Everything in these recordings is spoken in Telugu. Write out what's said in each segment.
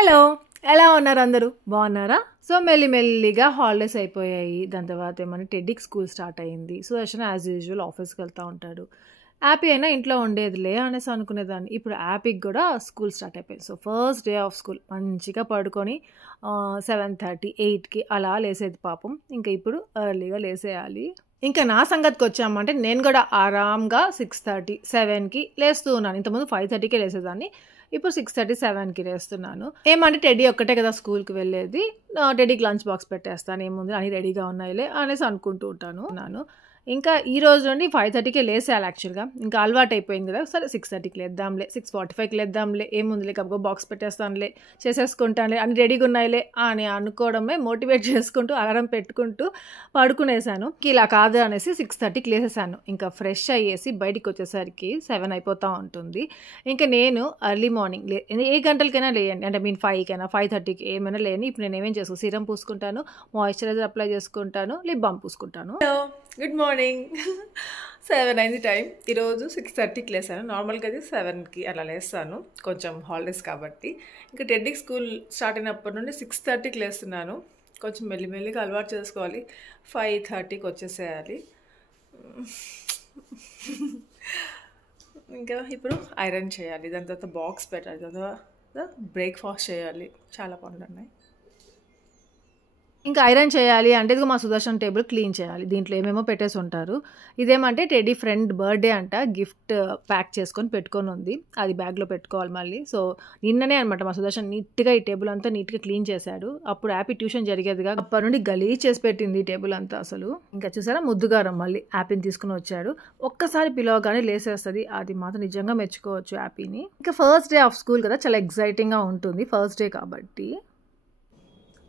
హలో, ఎలా ఉన్నారు అందరూ? బాగున్నారా? సో మెల్లిమెల్లిగా హాలిడేస్ అయిపోయాయి. దాని తర్వాత ఏమన్నా టెడ్డీకి స్కూల్ స్టార్ట్ అయ్యింది. సుదర్శన్ యాజ్ యూజువల్ ఆఫీస్కి వెళ్తూ ఉంటాడు. యాపీ అయినా ఇంట్లో ఉండేదిలే అనేసి అనుకునేదాన్ని. ఇప్పుడు యాపీకి కూడా స్కూల్ స్టార్ట్ అయిపోయింది. So first day of school మంచిగా పడుకొని 7:30, 8కి అలా లేసేది పాపం. ఇంకా ఇప్పుడు ఎర్లీగా లేసేయాలి. ఇంకా నా సంగతికి వచ్చామంటే నేను కూడా ఆరాంగా 6:30, 7కి లేస్తూ ఉన్నాను. ఇంతకుముందు 5:30కే లేసేదాన్ని. ఇప్పుడు 6:30, 7కి లేస్తున్నాను. ఏమంటే టెడ్డీ ఒక్కటే కదా స్కూల్కి వెళ్ళేది. టెడ్డీకి లంచ్ బాక్స్ పెట్టేస్తాను, ఏముంది అని రెడీగా ఉన్నాయిలే అనేసి అనుకుంటూ ఉంటాను. ఇంకా ఈ రోజు నుండి 5:30కే లేసేయాలి యాక్చువల్గా. ఇంకా అలవాటు అయిపోయింది కదా. సరే 6:30కి లేద్దాంలే, 6:45కి లేద్దాంలే, ఏముందిలే కబ్బో బాక్స్ పెట్టేస్తానులే, చేసేసుకుంటానులే అని రెడీగా ఉన్నాయిలే అని అనుకోవడమే మోటివేట్ చేసుకుంటూ అలారం పెట్టుకుంటూ పడుకునేసాను. ఇలా కాదు అనేసి 6:30కి లేసేసాను. ఇంకా ఫ్రెష్ అయ్యేసి బయటికి వచ్చేసరికి 7 అయిపోతూ ఉంటుంది. ఇంకా నేను ఎర్లీ మార్నింగ్ ఏ గంటలకైనా లేయండి, అంటే 5కైనా 5:30కి ఏమైనా లేని. ఇప్పుడు నేను ఏమేం చేసుకో సీరం పూసుకుంటాను, మాయిశ్చరైజర్ అప్లై చేసుకుంటాను, లిప్ బామ్ పూసుకుంటాను. Good morning. 7 అయింది టైం. ఈరోజు 6:30కి లేసాను. నార్మల్గా అది 7కి అలా లేస్తాను, కొంచెం హాలిడేస్ కాబట్టి. ఇంకా టెడ్డీకి స్కూల్ స్టార్ట్ అయినప్పటి నుండి 6:30కి లేస్తున్నాను. కొంచెం మెల్లిమెల్లిగా అలవాటు చేసుకోవాలి. 5:30కి వచ్చేసేయాలి. ఇంకా ఇప్పుడు ఐరన్ చేయాలి, దాని తర్వాత బాక్స్ పెట్టాలి, దాని తర్వాత బ్రేక్ఫాస్ట్ చేయాలి. చాలా పనులు ఉన్నాయి. ఇంకా ఐరన్ చేయాలి అంటే మా సుదర్శన్ టేబుల్ క్లీన్ చేయాలి. దీంట్లో ఏమేమో పెట్టేసి ఉంటారు. ఇదేమంటే టెడ్డీ ఫ్రెండ్ బర్త్డే అంట, గిఫ్ట్ ప్యాక్ చేసుకొని పెట్టుకొని ఉంది. అది బ్యాగ్లో పెట్టుకోవాలి మళ్ళీ. సో నిన్ననే అనమాట మా సుదర్శన్ నీట్గా ఈ టేబుల్ అంతా నీట్గా క్లీన్ చేశాడు. అప్పుడు యాపీ ట్యూషన్ జరిగేదిగా, అప్పటి నుండి గలీజ్ చేసి పెట్టింది ఈ టేబుల్ అంతా అసలు. ఇంకా చూసారా ముద్దుగారం మళ్ళీ యాపీని తీసుకుని వచ్చాడు. ఒక్కసారి పిలవగానే లేసేస్తుంది. అది మాత్రం నిజంగా మెచ్చుకోవచ్చు యాపీని. ఇంకా ఫస్ట్ డే ఆఫ్ స్కూల్ కదా, చాలా ఎక్సైటింగ్గా ఉంటుంది ఫస్ట్ డే కాబట్టి.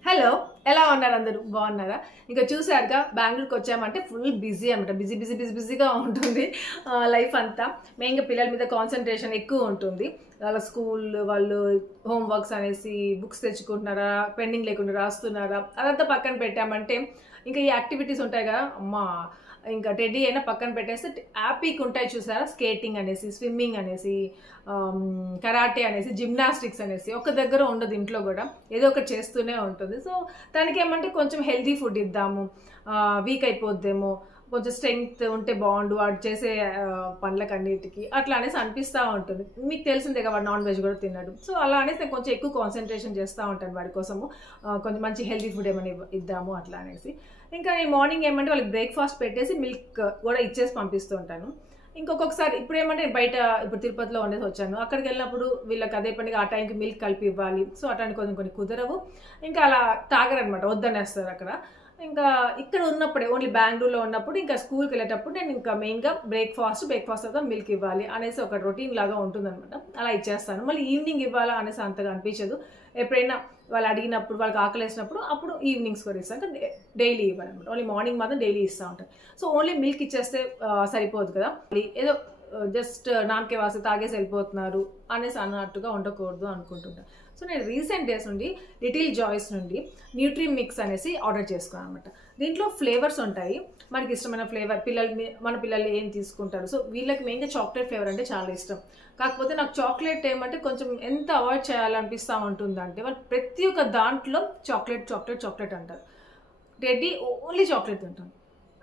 హలో, ఎలా ఉన్నారు అందరూ? బాగున్నారా? ఇంకా చూసారుగా బెంగళూరుకి వచ్చామంటే ఫుల్ బిజీ అనమాట. బిజీగా ఉంటుంది లైఫ్ అంతా. మెయిన్గా పిల్లల మీద కాన్సన్ట్రేషన్ ఎక్కువ ఉంటుంది. వాళ్ళ స్కూల్ వాళ్ళు హోంవర్క్స్ అనేసి బుక్స్ తెచ్చుకుంటున్నారా, పెండింగ్ లేకుండా రాస్తున్నారా, అదంతా పక్కన పెట్టామంటే ఇంకా ఈ యాక్టివిటీస్ ఉంటాయి కదా, అమ్మా ఇంకా టెడ్డీ అయినా పక్కన పెట్టేస్తే యాపీకి ఉంటాయి చూసారా, స్కేటింగ్ అనేసి, స్విమ్మింగ్ అనేసి, కరాటే అనేసి, జిమ్నాస్టిక్స్ అనేసి. ఒక దగ్గర ఉండదు, ఇంట్లో కూడా ఏదో ఒకటి చేస్తూనే ఉంటుంది. సో దానికి ఏమంటే కొంచెం హెల్తీ ఫుడ్ ఇద్దాము, వీక్ అయిపోద్దేమో, కొంచెం స్ట్రెంగ్త్ ఉంటే బాగుండు వాడు చేసే పనులకు అన్నిటికీ, అట్లా అనేసి అనిపిస్తూ ఉంటుంది. మీకు తెలిసిందే కదా వాడు నాన్ వెజ్ కూడా తిన్నాడు. సో అలా అనేసి నేను కొంచెం ఎక్కువ కాన్సన్ట్రేషన్ చేస్తూ ఉంటాను వాడి కోసము. కొంచెం మంచి హెల్తీ ఫుడ్ ఏమైనా ఇద్దాము అట్లా అనేసి. ఇంకా నేను మార్నింగ్ ఏమంటే వాళ్ళకి బ్రేక్ఫాస్ట్ పెట్టేసి మిల్క్ కూడా ఇచ్చేసి పంపిస్తూ ఉంటాను. ఇంకొకసారి ఇప్పుడు ఏమంటే బయట ఇప్పుడు తిరుపతిలో ఉండేసి వచ్చాను, అక్కడికి వెళ్ళినప్పుడు వీళ్ళకి అదే పనిగా ఆ టైంకి మిల్క్ కలిపి ఇవ్వాలి. సో అట్లాంటి కొన్ని కుదరవు. ఇంకా అలా తాగరనమాట, వద్దనేస్తారు అక్కడ. ఇంకా ఇక్కడ ఉన్నప్పుడే, ఓన్లీ బెంగళూరులో ఉన్నప్పుడు, ఇంకా స్కూల్కి వెళ్ళేటప్పుడు నేను ఇంకా మెయిన్గా బ్రేక్ఫాస్ట్ తర్వాత మిల్క్ ఇవ్వాలి అనేసి ఒక రొటీన్ లాగా ఉంటుందన్నమాట. అలా ఇచ్చేస్తాను. మళ్ళీ ఈవినింగ్ ఇవ్వాలా అనేసి అంతగా అనిపించదు. ఎప్పుడైనా వాళ్ళు అడిగినప్పుడు, వాళ్ళకి ఆకలి వేసినప్పుడు అప్పుడు ఈవినింగ్స్ కూడా ఇస్తాను. కానీ డైలీ ఇవ్వాలన్నమాట. ఓన్లీ మార్నింగ్ మాత్రం డైలీ ఇస్తూ ఉంటాను. సో ఓన్లీ మిల్క్ ఇచ్చేస్తే సరిపోదు కదా, ఏదో జస్ట్ నామకే వాసి తాగేసి వెళ్ళిపోతున్నారు అనేసి అన్నట్టుగా ఉండకూడదు అనుకుంటుంటాను. సో నేను రీసెంట్ డేస్ నుండి లిటిల్ జాయ్స్ నుండి న్యూట్రీ మిక్స్ అనేసి ఆర్డర్ చేసుకున్నాను అనమాట. దీంట్లో ఫ్లేవర్స్ ఉంటాయి, మనకి ఇష్టమైన ఫ్లేవర్. మన పిల్లలు ఏం తీసుకుంటారు. సో వీళ్ళకి మెయిన్గా చాక్లెట్ ఫ్లేవర్ అంటే చాలా ఇష్టం. కాకపోతే నాకు చాక్లెట్ ఏమంటే కొంచెం ఎంత అవాయిడ్ చేయాలనిపిస్తూ ఉంటుందంటే, వాళ్ళు ప్రతి ఒక్క దాంట్లో చాక్లెట్ అంటారు. టెడ్డీ ఓన్లీ చాక్లెట్ తింటాను,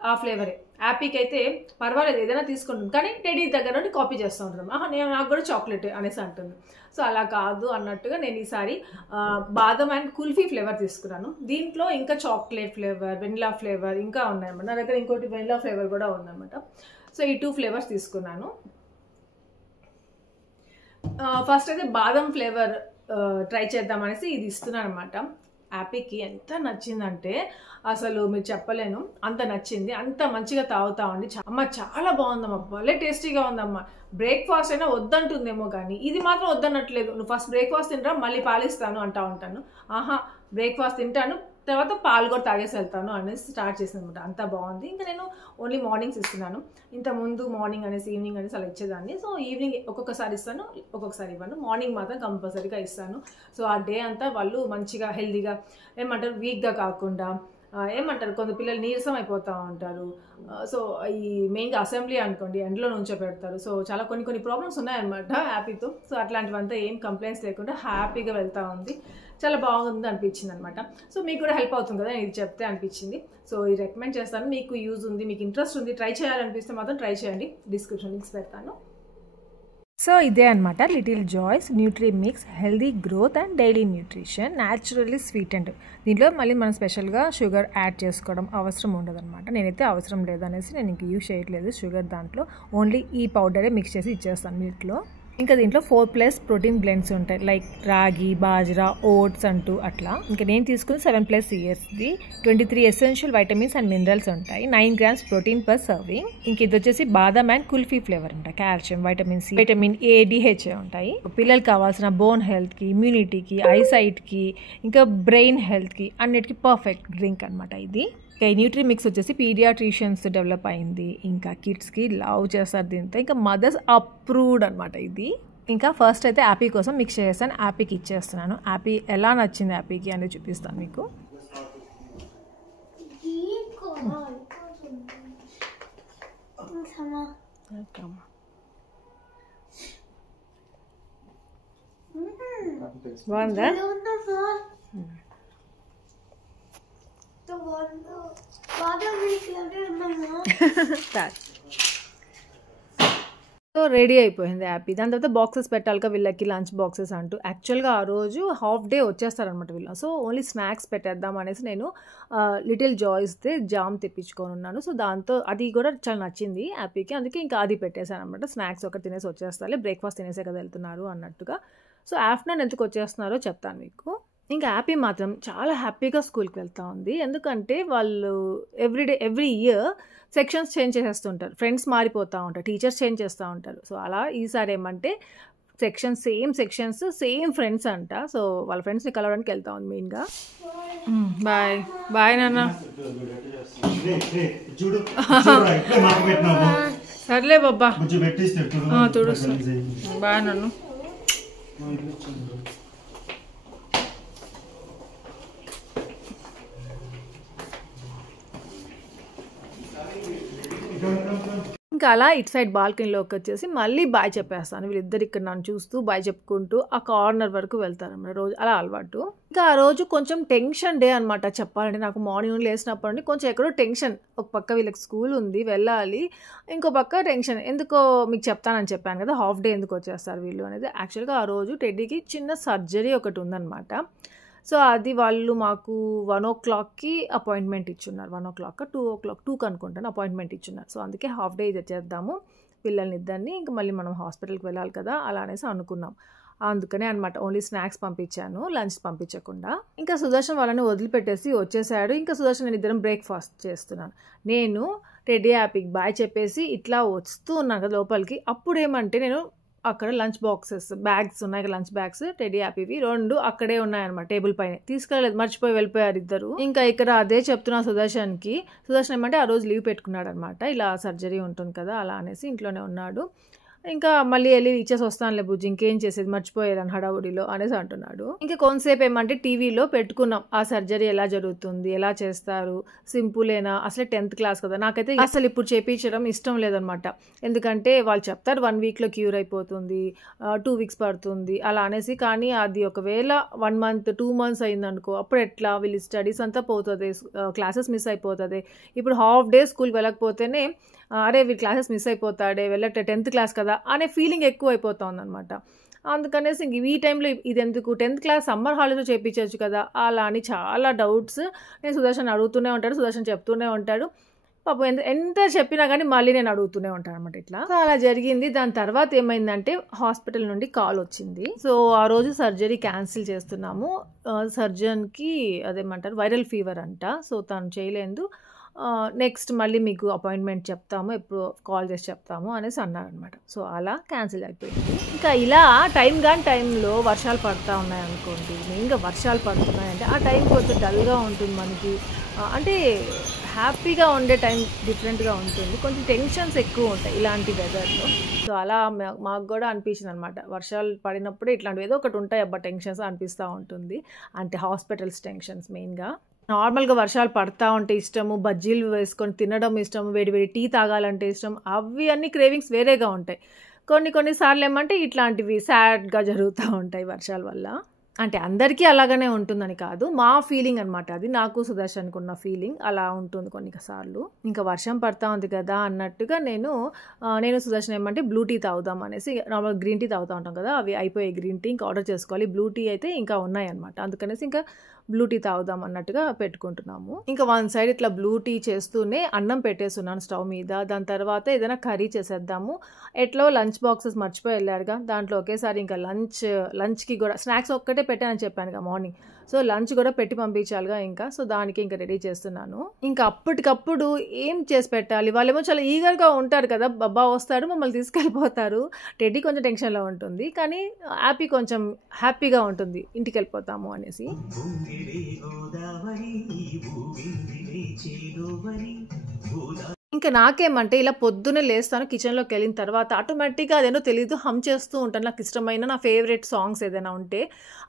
ఆ ఫ్లేవరే. యాపీకి అయితే పర్వాలేదు ఏదైనా తీసుకుంటుంది, కానీ టెడ్డీ దగ్గర నుండి కాపీ చేస్తూ ఉంటుంది. నాకు కూడా చాక్లెట్ అనేసి అంటుంది. సో అలా కాదు అన్నట్టుగా నేను ఈసారి బాదం అండ్ కుల్ఫీ ఫ్లేవర్ తీసుకున్నాను. దీంట్లో ఇంకా చాక్లెట్ ఫ్లేవర్, వెనిలా ఫ్లేవర్ ఇంకా ఉన్నాయన్నమాట. నా దగ్గర ఇంకోటి వెనిలా ఫ్లేవర్ కూడా ఉందన్నమాట. సో ఈ 2 ఫ్లేవర్స్ తీసుకున్నాను. ఫస్ట్ అయితే బాదం ఫ్లేవర్ ట్రై చేద్దామనేసి ఇది ఇస్తున్నాను అనమాట. యాపీకి ఎంత నచ్చిందంటే అసలు మీరు చెప్పలేను, అంత నచ్చింది. అంత మంచిగా తాగుతా ఉండి, అమ్మ చాలా బాగుందమ్మా, భలే టేస్టీగా ఉందమ్మా. బ్రేక్ఫాస్ట్ అయినా వద్దంటుందేమో కానీ ఇది మాత్రం వద్దన్నట్లేదు. నువ్వు ఫస్ట్ బ్రేక్ఫాస్ట్ తింటా, మళ్ళీ పాలిస్తాను అంటా ఉంటాను. బ్రేక్ఫాస్ట్ తింటాను, తర్వాత పాలు కూడా తాగేసి వెళ్తాను అనేసి స్టార్ట్ చేసింది అనమాట. అంతా బాగుంది. ఇంకా నేను ఓన్లీ మార్నింగ్స్ ఇస్తున్నాను. ఇంతకుముందు మార్నింగ్ అనేసి ఈవినింగ్ అనేసి అలా ఇచ్చేదాన్ని. సో ఈవినింగ్ ఒక్కొక్కసారి ఇస్తాను, ఒక్కొక్కసారి ఇవ్వను. మార్నింగ్ మాత్రం కంపల్సరీగా ఇస్తాను. సో ఆ డే అంతా వాళ్ళు మంచిగా హెల్తీగా, ఏమంటారు, వీక్గా కాకుండా ఏమంటారు కొంత పిల్లలు నీరసం అయిపోతూ ఉంటారు. సో ఈ మెయిన్గా అసెంబ్లీ అనుకోండి ఎండలో నుంచోబెడతారు. సో చాలా కొన్ని ప్రాబ్లమ్స్ ఉన్నాయన్నమాట హ్యాపీతో. సో అట్లాంటివంతా ఏం కంప్లైంట్స్ లేకుండా హ్యాపీగా వెళ్తూ ఉంది. చాలా బాగుంది అనిపించింది అనమాట. సో మీకు కూడా హెల్ప్ అవుతుంది కదా ఇది చెప్తే అనిపించింది. సో ఇది రికమెండ్ చేస్తాను. మీకు యూజ్ ఉంది, మీకు ఇంట్రెస్ట్ ఉంది, ట్రై చేయాలనిపిస్తే మాత్రం ట్రై చేయండి. డిస్క్రిప్షన్ లింక్స్ పెడతాను. సో ఇదే అనమాట Little Joys Nutri Mix healthy growth and daily nutrition naturally sweetened. దీంట్లో మళ్ళీ మనం స్పెషల్గా షుగర్ యాడ్ చేసుకోవడం అవసరం ఉండదు అనమాట. నేనైతే అవసరం లేదనేసి నేను ఇంక యూజ్ చేయట్లేదు షుగర్ దాంట్లో. ఓన్లీ ఈ పౌడరే మిక్స్ చేసి ఇచ్చేస్తాను మిల్క్లో. ఇంకా దీంట్లో 4+ ప్రోటీన్ బ్లెండ్స్ ఉంటాయి, లైక్ రాగి, బాజ్రా, ఓట్స్ అంటూ అట్లా. ఇంకా నేను తీసుకుని 7+ ఇయర్స్ది 23 ఎసెన్షియల్ వైటమిన్స్ అండ్ మినరల్స్ ఉంటాయి, 9 grams ప్రోటీన్ పర్ సర్వింగ్. ఇంక ఇది వచ్చేసి బాదం అండ్ కుల్ఫీ ఫ్లేవర్ ఉంటాయి, calcium, vitamin C, vitamin A, DHA ఉంటాయి. పిల్లలకి కావాల్సిన బోన్ హెల్త్కి, ఇమ్యూనిటీకి, ఐసైట్కి, ఇంకా బ్రెయిన్ హెల్త్కి అన్నిటికీ పర్ఫెక్ట్ డ్రింక్ అనమాట ఇది. ఇంకా ఈ న్యూట్రీ మిక్స్ వచ్చేసి పీడియాట్రిషియన్స్ డెవలప్ అయింది. ఇంకా కిడ్స్కి లవ్ చేస్తారు దీంతో. ఇంకా మదర్స్ అప్రూవ్డ్ అనమాట ఇది. ఇంకా ఫస్ట్ అయితే యాపీ కోసం మిక్స్ చేస్తాను, యాపీకి ఇచ్చేస్తున్నాను. యాపీ ఎలా నచ్చింది యాపీకి అనేది చూపిస్తాను మీకు. బాగుందా? సో రెడీ అయిపోయింది యాపీ. దాని తర్వాత బాక్సెస్ పెట్టాలిగా వీళ్ళకి, లంచ్ బాక్సెస్ అంటూ. యాక్చువల్గా ఆ రోజు హాఫ్ డే వచ్చేస్తారనమాట వీళ్ళు. సో ఓన్లీ స్నాక్స్ పెట్టేద్దాం అనేసి నేను లిటిల్ జాయ్స్ది జామ్ తెప్పించుకొని ఉన్నాను. సో దాంతో అది కూడా చాలా నచ్చింది యాపీకి, అందుకే ఇంకా అది పెట్టేశాను అనమాట. స్నాక్స్ ఒకటి తినేసి వచ్చేస్తాలే, బ్రేక్ఫాస్ట్ తినేసే కదా వెళ్తున్నారు అన్నట్టుగా. సో ఆఫ్టర్నూన్ ఎందుకు వచ్చేస్తున్నారో చెప్తాను మీకు. ఇంకా యాపీ మాత్రం చాలా హ్యాపీగా స్కూల్కి వెళ్తూ ఉంది. ఎందుకంటే వాళ్ళు ఎవ్రీ ఇయర్ సెక్షన్స్ చేంజ్ చేసేస్తుంటారు, ఫ్రెండ్స్ మారిపోతూ ఉంటారు, టీచర్స్ చేంజ్ చేస్తూ ఉంటారు. సో అలా ఈసారి ఏమంటే సెక్షన్స్ సేమ్ ఫ్రెండ్స్ అంట. సో వాళ్ళ ఫ్రెండ్స్ని కలవడానికి వెళ్తా ఉంది మెయిన్గా. బాయ్ బాయ్ నాన్న. సర్లే బాబా చూడు. బాయ్ నన్ను. ఇంకా అలా ఇటు సైడ్ బాల్కనీలోకి వచ్చేసి మళ్ళీ బాయ్ చెప్పేస్తాను. వీళ్ళిద్దరు ఇక్కడ నన్ను చూస్తూ బాయ్ చెప్పుకుంటూ ఆ కార్నర్ వరకు వెళ్తారన్నమాట. రోజు అలా అలవాటు. ఇంకా ఆ రోజు కొంచెం టెన్షన్ డే అనమాట చెప్పాలంటే. నాకు మార్నింగ్ లేసినప్పటి నుండి కొంచెం ఎక్కడో టెన్షన్. ఒక పక్క వీళ్ళకి స్కూల్ ఉంది, వెళ్ళాలి, ఇంకో పక్క టెన్షన్. ఎందుకో మీకు చెప్తానని చెప్పాను కదా హాఫ్ డే ఎందుకు వచ్చేస్తారు వీళ్ళు అనేది. యాక్చువల్గా ఆ రోజు టెడ్డీకి చిన్న సర్జరీ ఒకటి ఉందన్నమాట. సో అది వాళ్ళు మాకు 1 o'clockకి అపాయింట్మెంట్ ఇచ్చున్నారు. 1 o'clock 2 o'clock 2కి అనుకుంటాను అపాయింట్మెంట్ ఇచ్చున్నారు. సో అందుకే హాఫ్ డే ఇది చేద్దాము పిల్లల్ని ఇద్దరిని, ఇంకా మళ్ళీ మనం హాస్పిటల్కి వెళ్ళాలి కదా అలా అనేసి అనుకున్నాం. అందుకనే అనమాట ఓన్లీ స్నాక్స్ పంపించాను, లంచ్ పంపించకుండా. ఇంకా సుదర్శన్ వాళ్ళని వదిలిపెట్టేసి వచ్చేసాడు. ఇంకా సుదర్శన్ నేను ఇద్దరం బ్రేక్ఫాస్ట్ చేస్తున్నాను. నేను టెడ్డీ యాపీకి బాయ్ చెప్పేసి ఇట్లా వస్తూ ఉన్నాను కదా లోపలికి. అప్పుడు ఏమంటే నేను అక్కడ లంచ్ బాక్సెస్ బ్యాగ్స్ ఉన్నాయి కదా, లంచ్ బ్యాగ్స్ టెడ్డీ హ్యాపీవి 2 అక్కడే ఉన్నాయన్నమాట టేబుల్ పైన. తీసుకెళ్ళలేదు, మర్చిపోయి వెళ్ళిపోయారు ఇద్దరు. ఇంకా ఇక్కడ అదే చెప్తున్నా సుదర్శన్కి. సుదర్శన్ ఏమంటే ఆ రోజు లీవ్ పెట్టుకున్నాడు అనమాట, ఇలా సర్జరీ ఉంటుంది కదా అలా అనేసి ఇంట్లోనే ఉన్నాడు. ఇంకా మళ్ళీ వెళ్ళి ఇచ్చేసి వస్తానులే బుజ్జి, ఇంకేం చేసేది మర్చిపోయాను హడావుడిలో అనేసి అంటున్నాడు. ఇంకా కొంతసేపు ఏమంటే టీవీలో పెట్టుకున్నాం ఆ సర్జరీ ఎలా జరుగుతుంది, ఎలా చేస్తారు, సింపులేనా, అసలే 10th క్లాస్ కదా. నాకైతే అసలు ఇప్పుడు చేయించడం ఇష్టం లేదనమాట. ఎందుకంటే వాళ్ళు చెప్తారు 1 weekలో క్యూర్ అయిపోతుంది, 2 weeks పడుతుంది అలా అనేసి. కానీ అది ఒకవేళ 1 month 2 months అయిందనుకో, అప్పుడు ఎట్లా వీళ్ళు స్టడీస్ అంతా పోతుంది, క్లాసెస్ మిస్ అయిపోతుంది. ఇప్పుడు హాఫ్ డే స్కూల్కి వెళ్ళకపోతేనే అరే వీళ్ళు క్లాసెస్ మిస్ అయిపోతాడే, వెళ్ళట్లే 10th క్లాస్ కదా అనే ఫీలింగ్ ఎక్కువ అయిపోతుంది అనమాట. అందుకనేసి ఇంక ఈ టైంలో ఇది ఎందుకు, 10th క్లాస్ సమ్మర్ హాలిడేస్లో చేయించవచ్చు కదా అలా అని చాలా డౌట్స్ నేను సుదర్శన్ అడుగుతూనే ఉంటాడు, సుదర్శన్ చెప్తూనే ఉంటాడు. పాపం ఎంత చెప్పినా కానీ మళ్ళీ నేను అడుగుతూనే ఉంటాను అనమాట. ఇట్లా అలా జరిగింది. దాని తర్వాత ఏమైందంటే హాస్పిటల్ నుండి కాల్ వచ్చింది. సో ఆ రోజు సర్జరీ క్యాన్సిల్ చేస్తున్నాము, సర్జన్కి అదేమంటారు వైరల్ ఫీవర్ అంట, సో తను చేయలేదు, నెక్స్ట్ మళ్ళీ మీకు అపాయింట్మెంట్ చెప్తాము, ఎప్పుడు కాల్ చేసి చెప్తాము అనేసి అన్నారనమాట. సో అలా క్యాన్సిల్ అయిపోయింది. ఇంకా ఇలా టైంలో వర్షాలు పడుతూ ఉన్నాయి అనుకోండి, మెయిన్గా వర్షాలు పడుతున్నాయంటే ఆ టైం కొంచెం డల్గా ఉంటుంది మనకి, అంటే హ్యాపీగా ఉండే టైం డిఫరెంట్గా ఉంటుంది, కొంచెం టెన్షన్స్ ఎక్కువ ఉంటాయి ఇలాంటి వెదర్లో. సో అలా మాకు కూడా అనిపించింది అనమాట, వర్షాలు పడినప్పుడే ఇట్లాంటివి ఏదో ఒకటి ఉంటాయి అబ్బా టెన్షన్స్ అనిపిస్తూ ఉంటుంది, అంటే హాస్పిటల్స్ టెన్షన్స్ మెయిన్గా. నార్మల్గా వర్షాలు పడతా ఉంటే ఇష్టము, బజ్జీలు వేసుకొని తినడం ఇష్టం, వేడి వేడి టీ తాగాలంటే ఇష్టం. అవి అన్ని క్రేవింగ్స్ వేరేగా ఉంటాయి. కొన్నిసార్లు ఏమంటే ఇట్లాంటివి సాడ్గా జరుగుతూ ఉంటాయి వర్షాల వల్ల. అంటే అందరికీ అలాగనే ఉంటుందని కాదు, మా ఫీలింగ్ అనమాట అది. నాకు సుదర్శన్కి ఉన్న ఫీలింగ్ అలా ఉంటుంది కొన్నిసార్లు. ఇంకా వర్షం పడతా ఉంది కదా అన్నట్టుగా నేను సుదర్శన్ ఏమంటే బ్లూ టీ తాగుదాం అనేసి, నార్మల్ గ్రీన్ టీ తాగుతూ ఉంటాం కదా, అవి అయిపోయాయి గ్రీన్ టీ, ఇంకా ఆర్డర్ చేసుకోవాలి. బ్లూ టీ అయితే ఇంకా ఉన్నాయన్నమాట, అందుకనేసి ఇంకా బ్లూ టీ తాగుదాం అన్నట్టుగా పెట్టుకుంటున్నాము. ఇంకా వన్ సైడ్ ఇట్లా బ్లూ టీ చేస్తూనే అన్నం పెట్టేస్తున్నాను స్టవ్ మీద. దాని తర్వాత ఏదైనా కర్రీ చేసేద్దాము. ఎట్లో లంచ్ బాక్సెస్ మర్చిపోయి వెళ్ళారుగా, దాంట్లో ఒకేసారి ఇంకా లంచ్కి కూడా స్నాక్స్ ఒక్కటే పెట్టానని చెప్పానుగా మార్నింగ్, సో లంచ్ కూడా పెట్టి పంపించాలిగా ఇంకా. సో దానికి ఇంకా రెడీ చేస్తున్నాను. ఇంకా అప్పటికప్పుడు ఏం చేసి పెట్టాలి, వాళ్ళేమో చాలా ఈగర్గా ఉంటారు కదా, బాబా వస్తాడు మమ్మల్ని తీసుకెళ్ళిపోతారు. టెడ్డీ కొంచెం టెన్షన్లో ఉంటుంది, కానీ హ్యాపీ కొంచెం హ్యాపీగా ఉంటుంది ఇంటికి వెళ్ళిపోతాము అనేసి. ఇంకా నాకేమంటే ఇలా పొద్దున్నే లేస్తాను, కిచెన్లోకి వెళ్ళిన తర్వాత ఆటోమేటిక్గా అదేనో తెలీదు హమ్ చేస్తూ ఉంటాను. నాకు ఇష్టమైన నా ఫేవరెట్ సాంగ్స్ ఏదైనా ఉంటే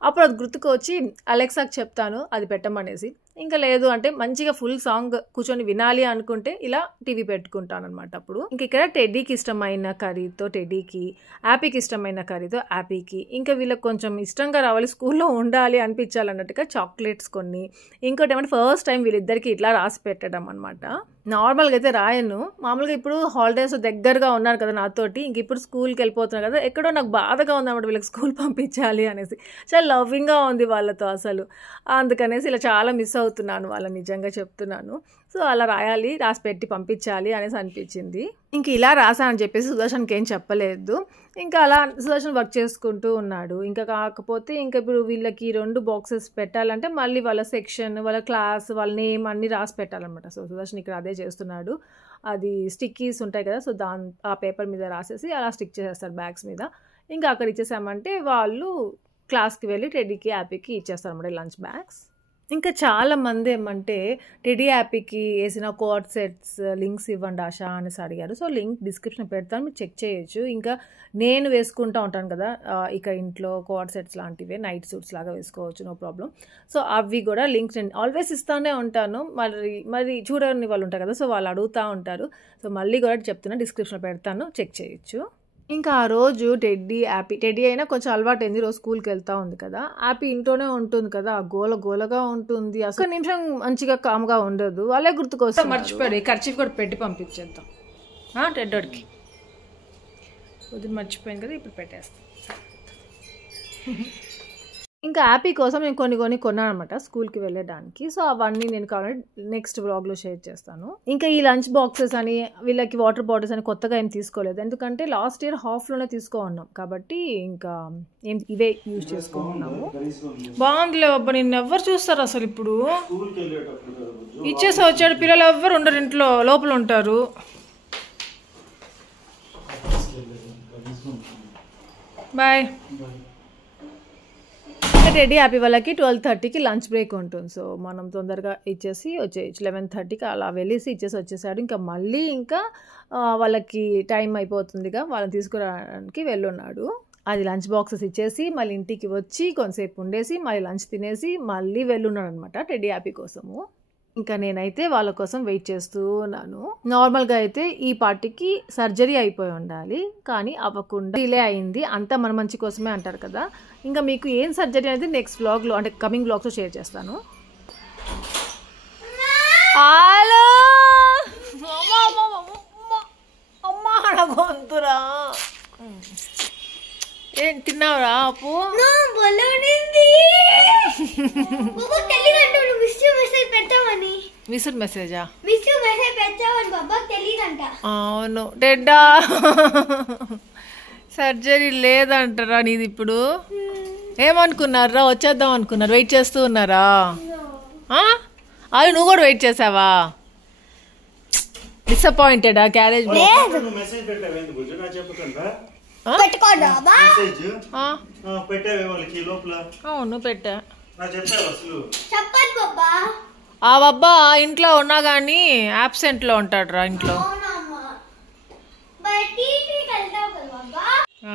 అప్పుడు అది గుర్తుకు వచ్చి అలెక్సాకి చెప్తాను అది పెట్టమనేసి. ఇంకా లేదు అంటే మంచిగా ఫుల్ సాంగ్ కూర్చొని వినాలి అనుకుంటే ఇలా టీవీ పెట్టుకుంటాను అనమాట. అప్పుడు ఇంక ఇక్కడ టెడ్డీకి ఇష్టమైన కర్రీతో టెడ్డీకి, యాపీకి ఇష్టమైన కర్రీతో యాపీకి, ఇంకా వీళ్ళకి కొంచెం ఇష్టంగా రావాలి, స్కూల్లో ఉండాలి అనిపించాలన్నట్టుగా చాక్లెట్స్ కొన్ని. ఇంకోటి ఏమంటే ఫస్ట్ టైం వీళ్ళిద్దరికి ఇట్లా రాసి పెట్టడం అనమాట. నార్మల్గా అయితే రాయను, మామూలుగా ఇప్పుడు హాలిడేస్ దగ్గరగా ఉన్నారు కదా నాతోటి, ఇంక ఇప్పుడు స్కూల్కి వెళ్ళిపోతున్నారు కదా, ఎక్కడో నాకు బాధగా ఉందన్నమాట వీళ్ళకి స్కూల్ పంపించాలి అనేసి. చాలా లవ్వింగ్గా ఉంది వాళ్ళతో అసలు, అందుకనేసి ఇలా చాలా మిస్ అవుతున్నాను వాళ్ళని, నిజంగా చెప్తున్నాను. సో అలా రాసి పెట్టి పంపించాలి అనేసి అనిపించింది. ఇంక ఇలా రాసానని చెప్పేసి సుదర్శన్కి ఏం చెప్పలేదు. ఇంకా అలా సుదర్శన్ వర్క్ చేసుకుంటూ ఉన్నాడు. ఇంకా కాకపోతే ఇంకా ఇప్పుడు వీళ్ళకి 2 బాక్సెస్ పెట్టాలంటే మళ్ళీ వాళ్ళ సెక్షన్, వాళ్ళ క్లాస్, వాళ్ళ నేమ్ అన్నీ రాసి పెట్టాలన్నమాట. సో సుదర్శన్ ఇక్కడ అదే చేస్తున్నాడు. అది స్టిక్కీస్ ఉంటాయి కదా, సో ఆ పేపర్ మీద రాసేసి అలా స్టిక్ చేసేస్తారు బ్యాగ్స్ మీద. ఇంకా అక్కడ ఇచ్చేసామంటే వాళ్ళు క్లాస్కి వెళ్ళి టెడ్డీకి యాపీకి ఇచ్చేస్తారు అన్నమాట లంచ్ బ్యాగ్స్. ఇంకా చాలామంది ఏమంటే టెడ్డీ యాపీకి వేసిన కోడ్ సెట్స్ లింక్స్ ఇవ్వండి ఆశా అనేసి అడిగారు. సో లింక్ డిస్క్రిప్షన్ పెడతాను, మీరు చెక్ చేయొచ్చు. ఇంకా నేను వేసుకుంటూ ఉంటాను కదా ఇక్కడ ఇంట్లో కోడ్ సెట్స్ లాంటివి, నైట్ సూట్స్ లాగా వేసుకోవచ్చు, నో ప్రాబ్లం. సో అవి కూడా లింక్స్ నేను ఆల్వేస్ ఇస్తూనే ఉంటాను. మరి చూడని వాళ్ళు ఉంటారు కదా, సో వాళ్ళు అడుగుతూ ఉంటారు. సో మళ్ళీ కూడా చెప్తున్నా, డిస్క్రిప్షన్లో పెడతాను, చెక్ చేయొచ్చు. ఇంకా ఆ రోజు టెడ్డీ అయినా కొంచెం అలవాటు అయింది, రోజు స్కూల్కి వెళ్తూ ఉంది కదా. యాపీ ఇంట్లోనే ఉంటుంది కదా, గోలగా ఉంటుంది, అసలు నిమిషం మంచిగా కామ్గా ఉండదు. వాళ్ళే గుర్తుకొస్తారు. మర్చిపోయాడు, ఈ ఖర్చు కూడా పెట్టి పంపించేద్దాం టెడ్డోడికి. వదిలి మర్చిపోయింది కదా, ఇప్పుడు పెట్టేస్తాం. ఇంకా యాపీ కోసం నేను కొన్ని కొన్నాను అనమాట స్కూల్కి వెళ్ళడానికి. సో అవన్నీ నేను కావాలంటే నెక్స్ట్ వ్లాగ్లో షేర్ చేస్తాను. ఇంకా ఈ లంచ్ బాక్సెస్ అని వీళ్ళకి వాటర్ బాటిల్స్ అని కొత్తగా ఏం తీసుకోలేదు, ఎందుకంటే లాస్ట్ ఇయర్ హాఫ్లోనే ఉన్నాం కాబట్టి ఇంకా ఇవే యూజ్ చేసుకుంటున్నాము. బాగుందిలే అబ్బా, నిన్ను ఎవరు చూస్తారు అసలు, ఇప్పుడు ఇచ్చేసి వచ్చాడు, పిల్లలు ఎవ్వరు ఉండరు ఇంట్లో, లోపల ఉంటారు. బాయ్. టెడ్డీ యాపీ వాళ్ళకి 12:30కి లంచ్ బ్రేక్ ఉంటుంది. సో మనం తొందరగా ఇచ్చేసి వచ్చేయచ్చు, 11:30కి అలా వెళ్ళేసి ఇచ్చేసి వచ్చేసాడు. ఇంకా మళ్ళీ ఇంకా వాళ్ళకి టైం అయిపోతుందిగా, వాళ్ళని తీసుకురావడానికి వెళ్ళున్నాడు. అది లంచ్ బాక్సెస్ ఇచ్చేసి మళ్ళీ ఇంటికి వచ్చి కొంతసేపు ఉండేసి మళ్ళీ లంచ్ తినేసి మళ్ళీ వెళ్ళున్నాడు అనమాట టెడ్డీ యాపీ కోసము. ఇంకా నేనైతే వాళ్ళ కోసం వెయిట్ చేస్తూ ఉన్నాను. నార్మల్గా అయితే ఈ పార్టీకి సర్జరీ అయిపోయి ఉండాలి, కానీ అవ్వకుండా డిలే అయింది. అంతా మన మంచి కోసమే అంటారు కదా. ఇంకా మీకు ఏం సర్జరీ అనేది నెక్స్ట్ వ్లాగ్లో, అంటే కమింగ్ వ్లాగ్స్లో షేర్ చేస్తాను. గొంతురా ఏం తిన్నావురా అప్పు? విసురు మెసేజా? అవును, డెడ్డా సర్జరీ లేదంటారా నీది ఇప్పుడు? ఏమనుకున్నారా, వచ్చేద్దాం అనుకున్నారు, వెయిట్ చేస్తూ ఉన్నారా? అది నువ్వు కూడా వెయిట్ చేసావా? డిసప్పాయింటెడా క్యారేజ్? అవును పెట్టా. ఆ బాబా ఇంట్లో ఉన్నా కానీ ఆబ్సెంట్లో ఉంటాడు రా ఇంట్లో.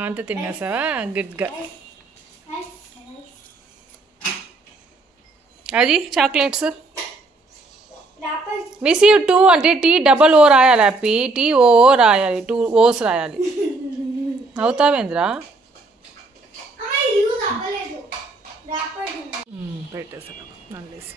అంత తినేసావా? గుడ్గా. అది చాక్లెట్స్ మిస్ యూ టూ అంటే TOO రాయాలి, హ్యాపీ TOO రాయాలి, 2 O's రాయాలి. అవుతావేంద్రా? పెట్టేసాను నల్లేసి.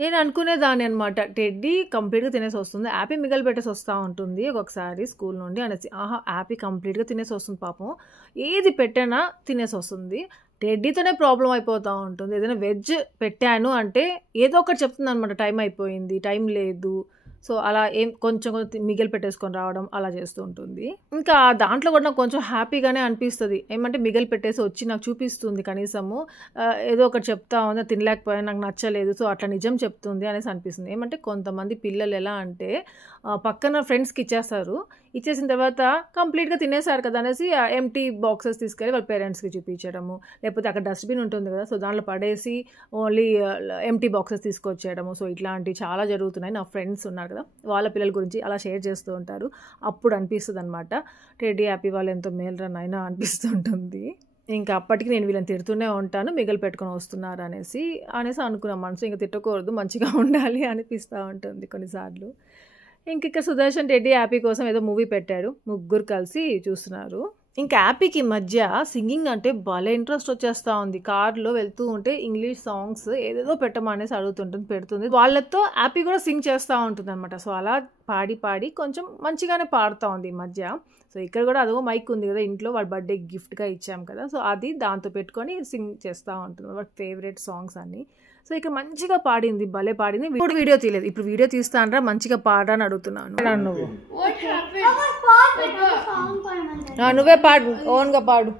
నేను అనుకునేదాన్ని అనమాట, టెడ్డీ కంప్లీట్గా తినేసి వస్తుంది, యాపీ మిగలు పెట్టేసి వస్తూ ఉంటుంది ఒక్కొక్కసారి స్కూల్ నుండి అనేసి. యాపీ కంప్లీట్గా తినేసి వస్తుంది పాపం, ఏది పెట్టానా తినేసి వస్తుంది. టెడ్డీతోనే ప్రాబ్లం అయిపోతూ ఉంటుంది. ఏదైనా వెజ్ పెట్టాను అంటే ఏదో ఒకటి చెప్తుంది అనమాట, టైం అయిపోయింది, టైం లేదు. సో అలా కొంచెం మిగిలి పెట్టేసుకొని రావడం అలా చేస్తూ ఉంటుంది. ఇంకా దాంట్లో కూడా నాకు కొంచెం హ్యాపీగానే అనిపిస్తుంది. ఏమంటే మిగిలి పెట్టేసి వచ్చి నాకు చూపిస్తుంది, కనీసము ఏదో ఒకటి చెప్తా ఉంది, తినలేకపోయా, నాకు నచ్చలేదు, సో అట్లా నిజం చెప్తుంది అనేసి అనిపిస్తుంది. ఏమంటే కొంతమంది పిల్లలు ఎలా అంటే పక్కన ఫ్రెండ్స్కి ఇచ్చేసిన తర్వాత కంప్లీట్గా తినేసారు కదా అనేసి ఎంటీ బాక్సెస్ తీసుకెళ్ళి వాళ్ళ పేరెంట్స్కి చూపించడము, లేకపోతే అక్కడ డస్ట్బిన్ ఉంటుంది కదా, సో దాంట్లో పడేసి ఓన్లీ ఎంటీ బాక్సెస్ తీసుకొచ్చేయడము. సో ఇట్లాంటివి చాలా జరుగుతున్నాయి. నా ఫ్రెండ్స్ ఉన్నారు కదా, వాళ్ళ పిల్లల గురించి అలా షేర్ చేస్తూ ఉంటారు. అప్పుడు అనిపిస్తుంది అనమాట, టెడ్డీ హ్యాపీ వాళ్ళు ఎంతో మేలు అయినా అనిపిస్తుంటుంది. ఇంకా అప్పటికి నేను వీళ్ళని తిడుతూనే ఉంటాను, మిగిలి పెట్టుకొని వస్తున్నారు అనేసి అనుకున్నాం మనసు. ఇంకా తిట్టకూడదు, మంచిగా ఉండాలి అనిపిస్తూ ఉంటుంది కొన్నిసార్లు. ఇంక సుదర్శన్ టెడ్డీ హ్యాపీ కోసం ఏదో మూవీ పెట్టాడు, ముగ్గురు కలిసి చూస్తున్నారు. ఇంకా హ్యాపీకి మధ్య సింగింగ్ అంటే భలే ఇంట్రెస్ట్ వచ్చేస్తూ ఉంది. కార్లో వెళ్తూ ఉంటే ఇంగ్లీష్ సాంగ్స్ ఏదేదో పెట్టమనేసి అడుగుతుంటుంది, పెడుతుంది. వాళ్ళతో హ్యాపీ కూడా సింగ్ చేస్తూ ఉంటుంది అనమాట. సో అలా పాడి కొంచెం మంచిగానే పాడుతూ ఉంది ఈ మధ్య. సో ఇక్కడ కూడా అదో మైక్ ఉంది కదా ఇంట్లో, వాళ్ళ బర్త్డే గిఫ్ట్గా ఇచ్చాం కదా, సో అది దాంతో పెట్టుకొని సింగ్ చేస్తూ ఉంటుంది వాళ్ళ ఫేవరెట్ సాంగ్స్ అన్నీ. సో ఇక్కడ మంచిగా పాడింది, భలే పాడింది. ఇప్పుడు వీడియో తీయలేదు, ఇప్పుడు వీడియో తీస్తానరా మంచిగా పాడని అడుగుతున్నాను. నువ్వే పాడు, ఓన్గా పాడు.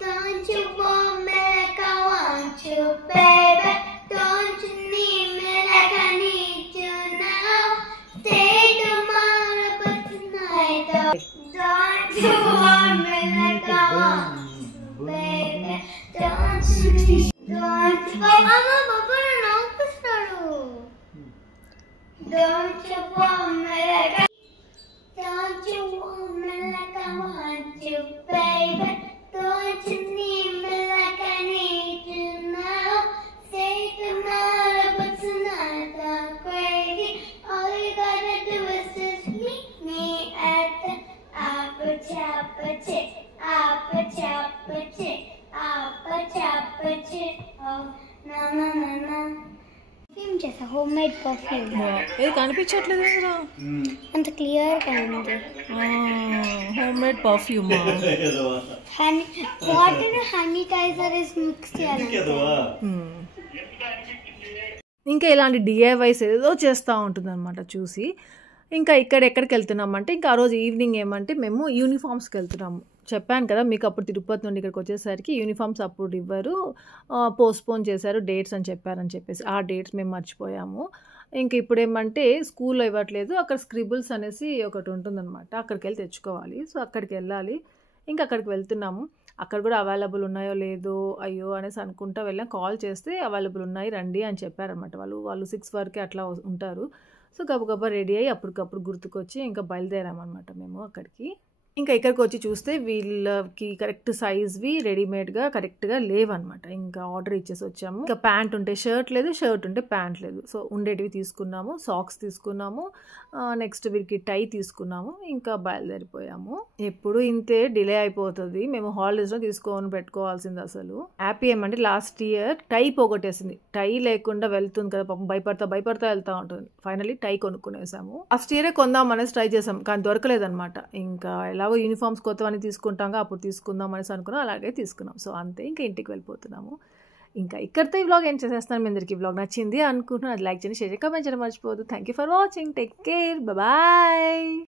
Don't you want me like I want you, baby? Don't you need me like I need you now? Stay tomorrow, but tonight, don't you want me like I want you, baby? Don't you need, don't you? Mama, Papa, no, don't you want me like I? Don't you want me like I want you, baby? Don't you need me like I need you now? Say tomorrow, but tonight I'm crazy. All you gotta do is just meet me at the Apple Chappachi, Apple Chappachi, Apple Chappachi. Oh, na na na na. Perfume just a homemade perfume. ఏ కనిపించట్లేదు అంత క్లియర్ గా ఉంది. Homemade perfume. Honey water sanitiser is mix చేయాలి. ఇంకా ఇలాంటి DIYs ఏదో చేస్తూ ఉంటుంది అనమాట చూసి. ఇంకా ఎక్కడికి వెళ్తున్నామంటే ఇంకా ఆ రోజు ఈవినింగ్ ఏమంటే మేము యూనిఫామ్స్కి వెళ్తున్నాము. చెప్పాను కదా మీకు, అప్పుడు తిరుపతి నుండి ఇక్కడికి వచ్చేసరికి యూనిఫామ్స్ అప్పుడు ఇవ్వరు, పోస్ట్పోన్ చేశారు డేట్స్ అని చెప్పేసి ఆ డేట్స్ మేము మర్చిపోయాము. ఇంక ఇప్పుడు ఏమంటే స్కూల్లో ఇవ్వట్లేదు, అక్కడ స్క్రిబుల్స్ అనేసి ఒకటి ఉంటుందన్నమాట, అక్కడికి వెళ్ళి తెచ్చుకోవాలి. సో అక్కడికి వెళ్ళాలి. ఇంకా అక్కడికి వెళ్తున్నాము. అక్కడ కూడా అవైలబుల్ ఉన్నాయో లేదో అయ్యో అనేసి అనుకుంటా వెళ్ళాం. కాల్ చేస్తే అవైలబుల్ ఉన్నాయి రండి అని చెప్పారనమాట. వాళ్ళు 6 వరకే అట్లా ఉంటారు. సో గబగబా రెడీ అయ్యి అప్పటికప్పుడు గుర్తుకొచ్చి ఇంకా బయలుదేరామన్నమాట మేము అక్కడికి. ఇంకా ఇక్కడికి వచ్చి చూస్తే వీళ్ళకి కరెక్ట్ సైజ్వి రెడీమేడ్గా కరెక్ట్గా లేవన్నమాట. ఇంకా ఆర్డర్ ఇచ్చేసి వచ్చాము. ఇంకా ప్యాంట్ ఉంటే షర్ట్ లేదు, షర్ట్ ఉంటే ప్యాంట్ లేదు. సో ఉండేటివి తీసుకున్నాము, సాక్స్ తీసుకున్నాము, నెక్స్ట్ వీరికి టై తీసుకున్నాము, ఇంకా బయలుదేరిపోయాము. ఎప్పుడు ఇంతే డిలే అయిపోతుంది. మేము హాలిడేస్లో తీసుకొని పెట్టుకోవాల్సింది. అసలు హ్యాపీ ఏమంటే లాస్ట్ ఇయర్ టై పోగొట్టేసింది. టై లేకుండా వెళ్తుంది కదా పాపం, భయపడతా వెళ్తూ ఉంటుంది. ఫైనల్లీ టై కొనుక్కునేసాము. లాస్ట్ ఇయరే కొందాం అనేసి ట్రై చేసాం, కానీ దొరకలేదన్నమాట. ఇంకా ఎలాగో యూనిఫామ్స్ కొత్తవన్నీ తీసుకుంటాం, అప్పుడు తీసుకుందాం అనేసి అనుకున్నాం, అలాగే తీసుకున్నాం. సో అంతే, ఇంకా ఇంటికి వెళ్ళిపోతున్నాము. ఇంకా ఇక్కడితో ఈ వ్లాగ్ ఏం చేసేస్తాను. మీ అందరికీ ఈ వ్లాగ్ నచ్చింది అనుకుంటున్నాను. అది లైక్ చేయండి, షేర్ చేయండి, కామెంట్ చేయడం మర్చిపోవద్దు. Thank you for watching. Take care, bye.